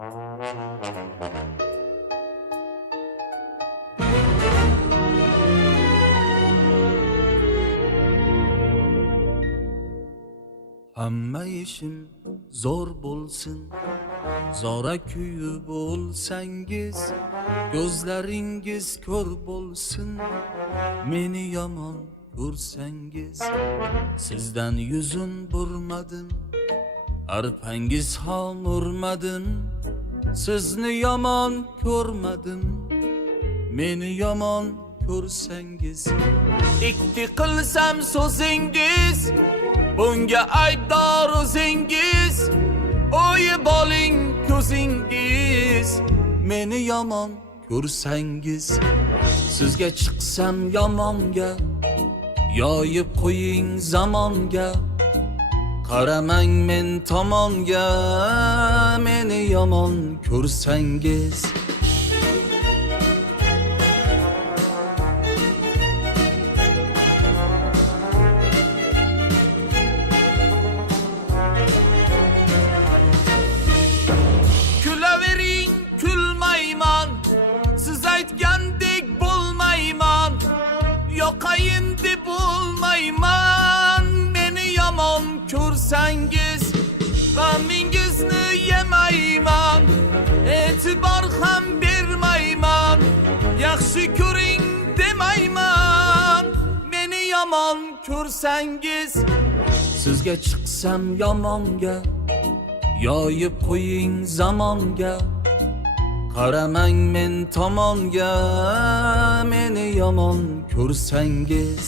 Hamma ishim zo'r bo'lsin, zora kuyib bo'lsangiz, ko'zlaringiz ko'r bo'lsin, meni yomon ko'rsangiz. Sizdan yuzun burmadim, arpangiz ham urmadim, sizni yomon ko'rmadim, meni yomon ko'rsangiz. Ikki qilsam so'zingiz, bunga aybdor o'zingiz. O'yib oling ko'zingiz, meni yomon ko'rsangiz. Sizga chiqsam yomonga, yoyib qo'ying zamonga. Qaramang men tomonga, meni yomon ko'rsangiz. Kulavering, kulmayman, siz aytgandek bo'lmayman. Yoqayin deb bo'lmayman, meni yomon ko'rsangiz. G'amingizni yemayman, e'tibor ham bermayman. Yaxshi ko'ring demayman, meni yomon ko'rsangiz. Sizga chiqsam yomonga, yoyib qo'ying zamonga. Qaramang men tomonga, meni yomon ko'rsangiz.